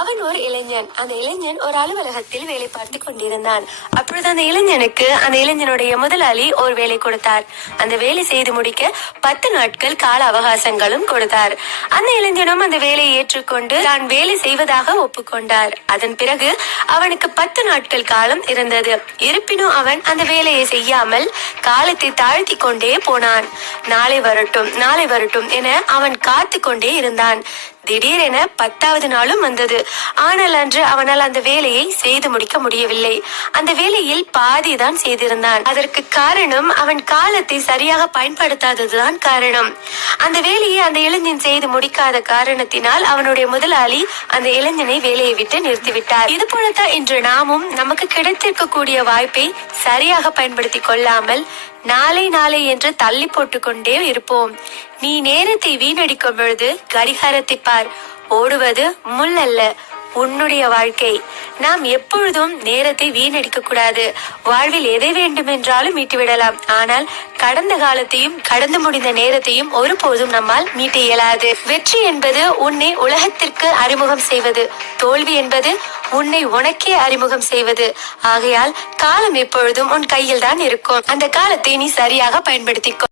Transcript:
அவன் ஒரு இளைஞன். அந்த இளைஞன் ஒரு அலுவலகத்தில் வேலை பார்த்து கொண்டிருந்தான். அப்பொழுது அந்த இளைஞனுக்கு அந்த இளைஞனுடைய முதலாளி ஒரு வேலை கொடுத்தார். அந்த வேலை செய்து முடிக்க பத்து நாட்கள் கால அவகாசங்களும் கொடுத்தார். அந்த இளைஞனும் அந்த வேலையை ஏற்றுக்கொண்டு தான் வேலை செய்வதாக ஒப்புக்கொண்டார். அதன் பிறகு அவனுக்கு பத்து நாட்கள் காலம் இருந்தது. இருப்பினும் அவன் அந்த வேலையை செய்யாமல் காலத்தை தாழ்த்தி கொண்டே போனான். நாளை வரட்டும் நாளை வரட்டும் என அவன் காத்து கொண்டே இருந்தான். திடீரென பத்தாவது நாளும் வந்தது. ஆனால் அன்று அவனால் அந்த வேலையை செய்து முடிக்க முடியவில்லை. அந்த வேலையில் பாதி தான் செய்திருந்தான். அதற்கு காரணம் அவன் காலத்தை சரியாக பயன்படுத்தாததுதான் காரணம். அந்த வேலையை அந்த இளைஞன் செய்து முடிக்காத காரணத்தினால் அவனுடைய முதலாளி அந்த இளைஞனை வேலையை விட்டு நிறுத்திவிட்டார். இது போலத்தான் இன்று நாமும் நமக்கு கிடைத்திருக்கக்கூடிய வாய்ப்பை சரியாக பயன்படுத்தி கொள்ளாமல் நாளை நாளை என்று தள்ளி போட்டுக்கொண்டே இருப்போம். நீ நேரத்தை வீணடிக்கும் பொழுது கடிகாரத்தை பார். ஓடுவது முள் அல்ல உன்னுடைய வாழ்க்கை. நாம் எப்பொழுதும் நேரத்தை வீணடிக்க கூடாது வாழ்வில் எதை வேண்டுமென்றாலும் மீட்டுவிடலாம். ஆனால் கடந்த காலத்தையும் கடந்து முடிந்த நேரத்தையும் ஒருபோதும் நம்மால் மீட்ட இயலாது. வெற்றி என்பது உன்னை உலகத்திற்கு அறிமுகம் செய்வது. தோல்வி என்பது உன்னை உனக்கே அறிமுகம் செய்வது. ஆகையால் காலம் எப்பொழுதும் உன் கையில் தான் இருக்கும். அந்த காலத்தை நீ சரியாக பயன்படுத்திக்கோ.